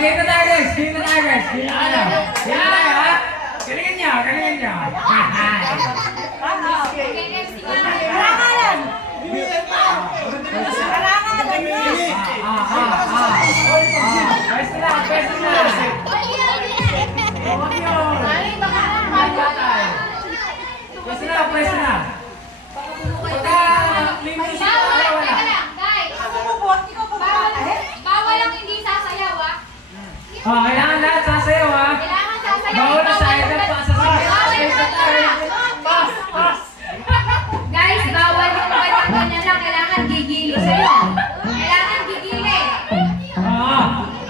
Game na tayo guys! Game na tayo guys! Game na tayo! Game na tayo ha! Galingan nyo! Galingan nyo! Karangalan! Pwes na! Pwes na! Pwes na! Pwes na! Pagka limbo siya wala. Bawal ang hindi sasayaw ah. Kailangan lahat sasayaw ha. Kailangan sasayaw. Bawal na sayaw na pa sasayaw. Guys, bawal yung ganyan-ganyan lang. Kailangan gigili sa'yo. Kailangan gigili.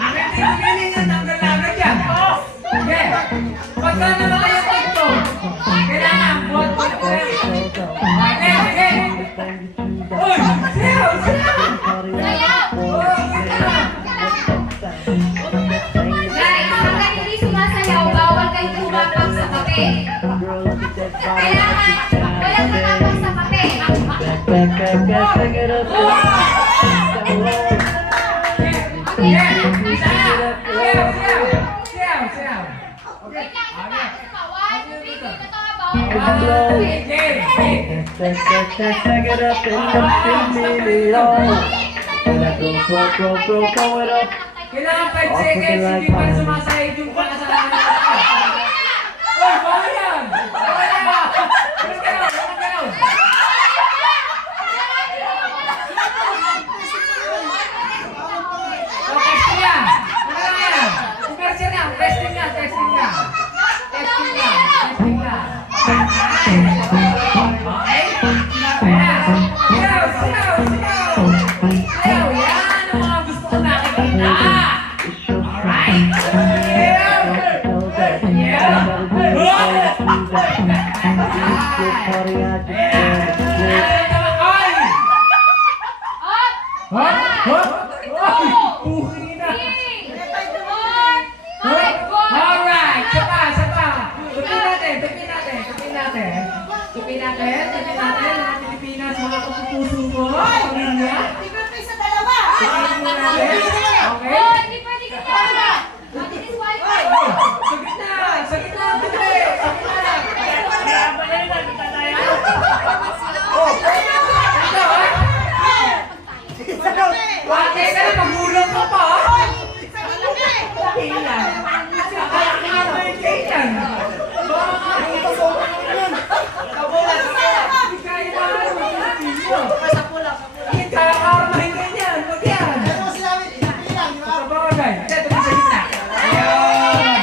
Akin tingin niya tanggal na agad yan. Okay. Pagka naman kayo TikTok, kailangan buhat ko. Okay, okay. Uy! Sayaw! Sayaw! Guys, hanggang hindi sumasayaw, bawal kayo tumapag sa kape. Kailangan walang tumapag sa kape. Kailangan 5 seconds, hindi pa sumasayad yung pala sa Okay? Ayan. Sigaw, sigaw, sigaw. Sigaw, yan ang mga gusto ko nakikita. Alright? Yeah. Alright, sapa. Tupi natin, mga Pilipinas, mga kapupuso ko, pamilya. Tupiin mo natin, okay? Sa gitna, tupi. Wate ka na, magulang ka pa. Kailan? Kailan mo yung kailan? Kakakarmahin ka niyan, wag yan. Sa bagay. Ito sa gitna. Ayun.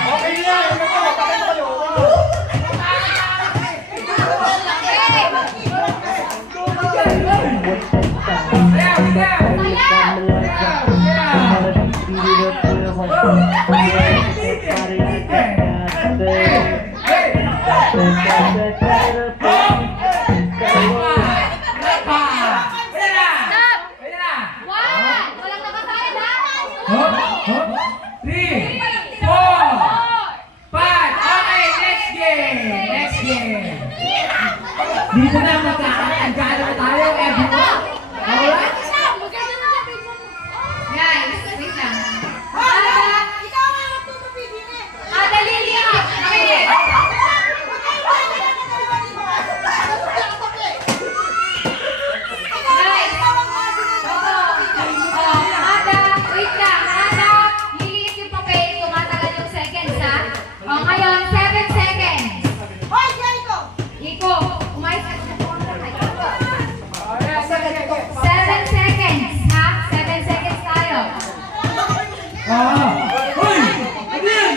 Dito na magkakagana na tayo, everyone. Alright? Guys, wait lang. Dali lang. Okay. Guys, wait lang. Liliit yung papel, tumatagal yung seconds, ha? Ngayon, 7 seconds. Iko, umayos ka. 7 seconds, ha? 7 seconds tayo. Hoy! Ano yan?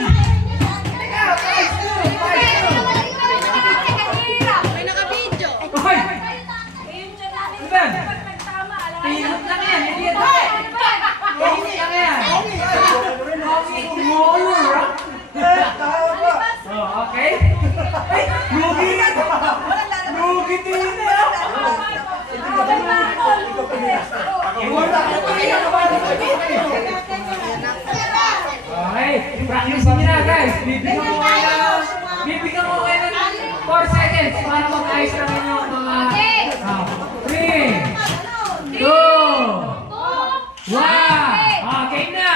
Hoy! Ano yan? Pilot lang yan, hindi yan. Pilot lang yan. Smaller, okay? Ay, lugi na. Lugi din na. Okay, practice niyo na guys. Bibigyan ko kayo ng 4 seconds para mag-ayos lang inyong mga 3, 2, 1. Okay na.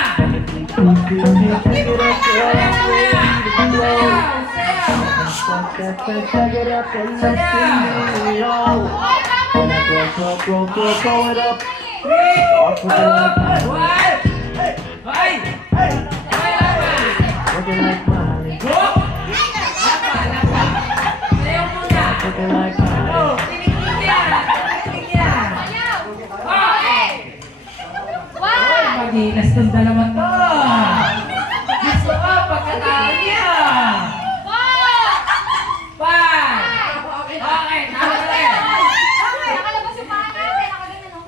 Maginas ng dalawa to. Gusto ko pagkatao niya. 5. Okay, tama na rin. Nakalabas yung paa natin. Nakaganyan, oh.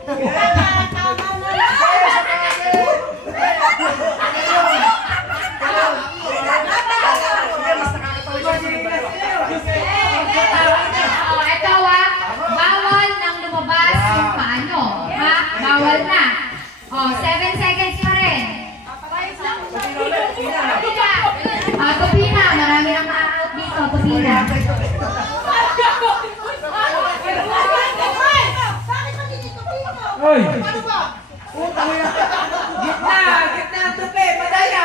Ito bawal nang lumabas yung paa nyo. Ha? Bawal na. 7 seconds pa rin. Tupina. Marami nang ma-out dito. Tupina. Oy! Gitna ang tupi. Madaya.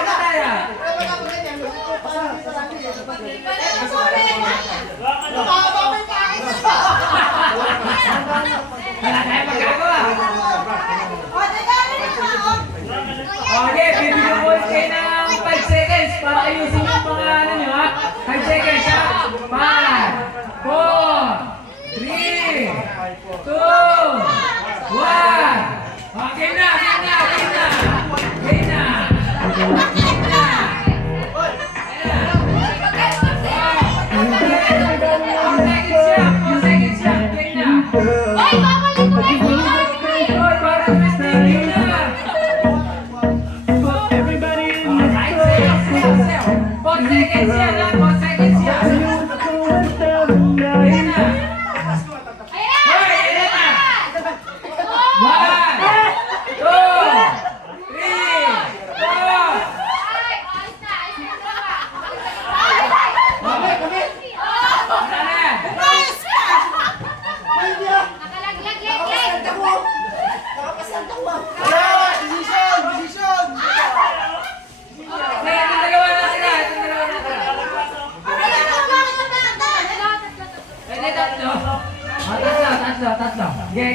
Wala tayong magagawa. Okay, bibigyan ko kayo ng 5 seconds para ayusin yung mga ano nyo, ha? 5 seconds, ha? 5, 4, 3, 2, 1. Okay na. Okay. 4 seconds yan, ha? 4 seconds yan. Ayan na. Hoy, ayan na. 1, 2, 3, 4. Tatlo. Ge.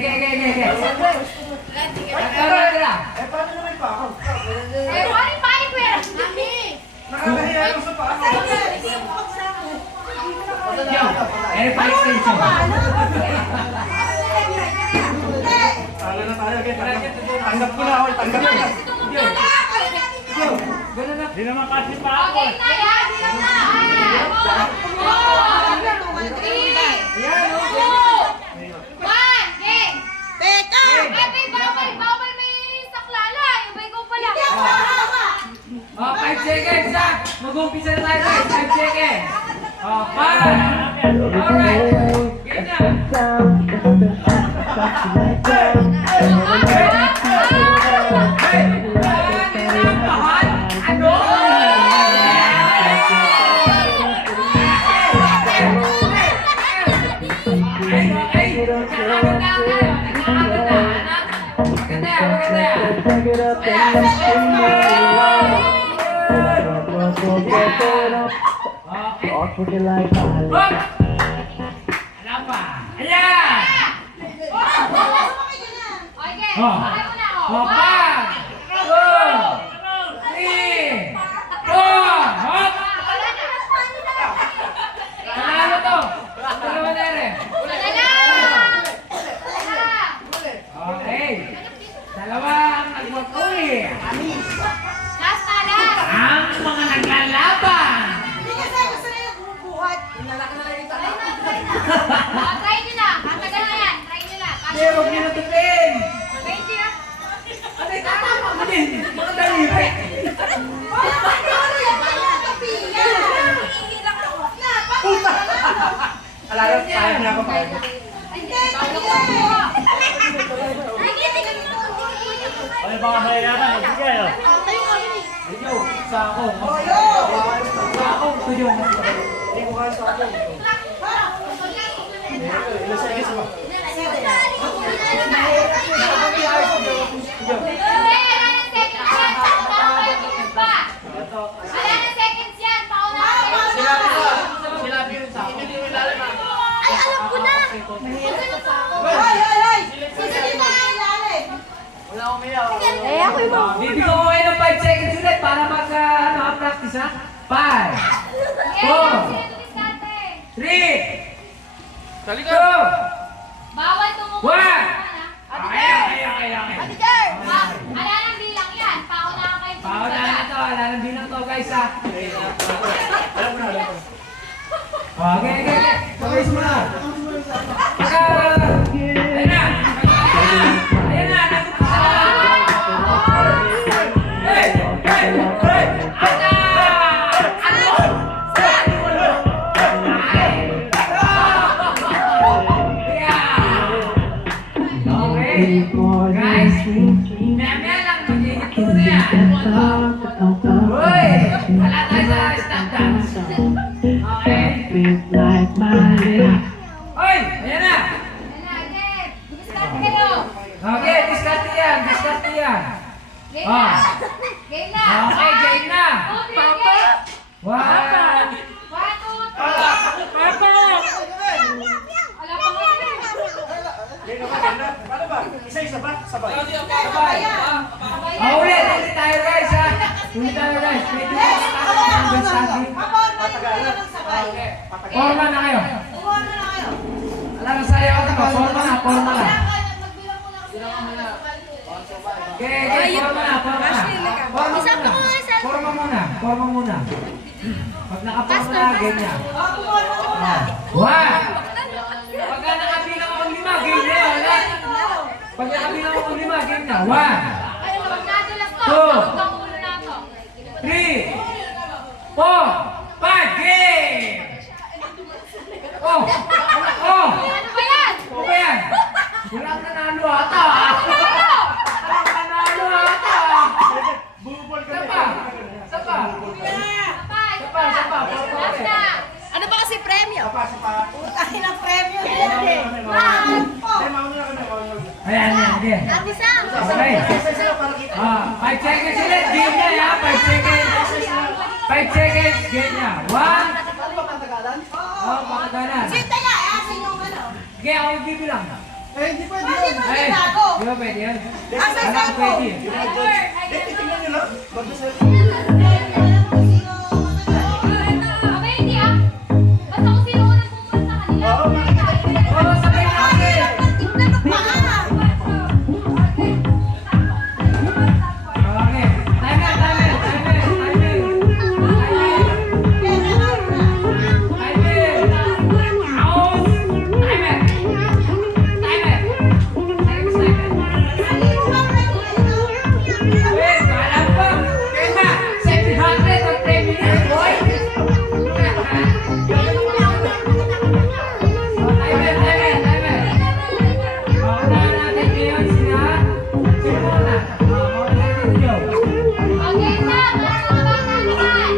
Tatlo. Eh, 5 extension. Tanggap ko na ako, tanggap ko na. Ganun na. Hindi naman kasi pa ako. Okay na yan, hindi na na. 4, 3, 2, 1, game! Teka! Ay, bawal may saklala. Yung ba ikaw pala? Oh, 5 seconds ha. Mag-umpisa na tayo guys. 5 seconds. Oh, 5. Alright. Game na. Ano? Alam pa. Ayan! Okay, Oh. okay mo na. Oh, 5, 2, 3, 4. Hop! Wala na. Panalo to. Dalawa na rin. Wala na. Okay. Dalawa ang nagpapuli. Last na last. Ang mga naglalaban. Hindi kasi gusto na yung bumubuhat. Try nyo na. Matagal na yan. Try nyo na. Hindi, huwag niyo natupin. 20 na. Ano yung tatama mo din? Mga daliri. Alala, tayo na ako pa. Ay, baka mayayaman, magbigay oh. Ito, sako. Sako, ito yun. Hindi ko kaya sa ako. Ilang seconds ba? Wala na seconds yan. Pauna kayo yung pa. Wala na seconds yan. Pauna kayo. Sila pinun sa ako. Ay, alam ko na! Hoy, hoy, hoy! Sige na, ilalim! Eh, ako yung mga... Bibigyan ko kayo ng 5 seconds ulit para mag-practice ha. 5, 4, 3, 2, Bawal tumuko. 1. Okay. Wala nang bilang yan. Pauna kayo. Pauna na to. Wala nang bilang to guys ha. Alam ko na, alam ko. Okay. Sabay mo na. Ayan na. Ayan na. Hey! Ata! Ano? Okay. Guys, maya lang magiging ko na yan. Uy! Wala tayo sa stop dance. Okay. Oy! Ayan na! Discard kayo. Okay, diskarte yan. Game na. Game na. Okay, game na. 2, 3, game. 1. 1, 2, 3. Wala pa nga. Game na ba? Game na? Paano ba? Isa-isa ba? Sabay. Sabay. Ulit tayo guys ha. Ulit tayo guys. Medyo ang diskarte. Patagalan. Okay. Forma na kayo. Alam na sa'yo ako ba? Forma na. Okay, forma muna. Pag nakaporma na, ganyan. 1. Pagka nakabilang ako 5, ganyan. Pag nakabilang ako 5, ganyan. 1, Pag nadulas to, Two. huwag kang ulo na to. 3, 4, Ayan, ayan, ayan. Okay. 5 seconds ulit. Game na ya. 5 seconds. 5 seconds. Game na. 1. Oh, patagalan. Okay, ako yung bibilang. Ay, di ba pwede yan? Alam ko pwede. Tingnan nyo lang. Okay, hindi ah. Basta kung sino unang pumunta sa kanila. Oh, sabay natin. Okay. Timer, timer, timer, timer. Out. Timer. Timer. Wait, alam ko. Kaya, 700 or 3 minutes, boy. Timer, timer, timer. Maunahan natin ngayon sila. Sino muna? Maunahan natin si Joe. Okay na, basta naman.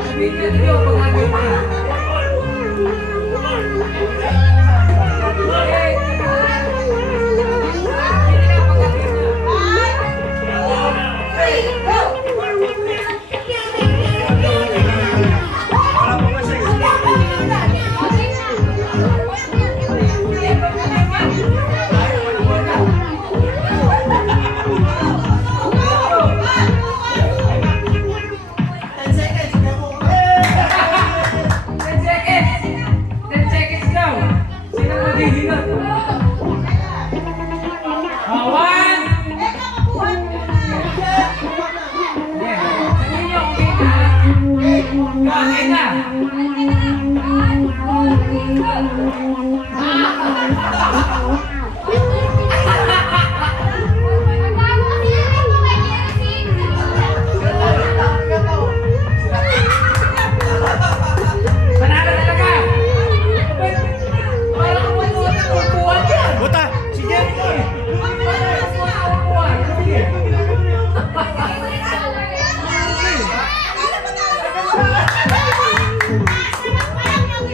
Sabihin niyo si Joe pag nagawin niya. Okay. Hindi na pagkakit niya. Wala pong isa. Okay na. Ten seconds. 10 seconds daw. Sino maghihinot? One. Yeah. Sabihin niyo kung okay na. Okay na. Panalo talaga. Parang upuan yan. Buta! Si Jericho eh! Upuan. Sige.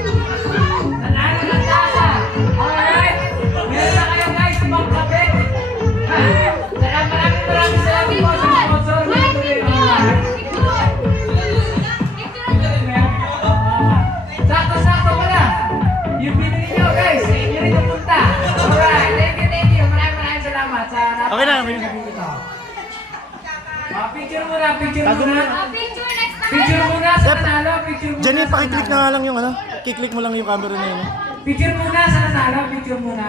Nanalo ng tasa. Alright. Meron na kayo guys ibang kape. Ha? Maraming salamat po sa sponsor. Sakto-sakto pala. Yung binili nyo guys, sa inyo rin yung punta. Alright. Thank you. Maraming salamat sa Okay na, Picture muna, picture Tago muna. muna. Picture next time. Picture muna sa nanalo, picture muna. Jenny, sa pakiclick na nanalo. nga lang yung ano. Kiklik mo lang yung camera na yun. Picture muna sa nanalo, picture muna.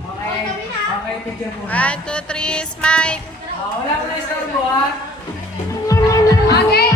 Okay, okay, picture muna. 1, 2, 3, smile. Wala mo na istorbo ha. Okay,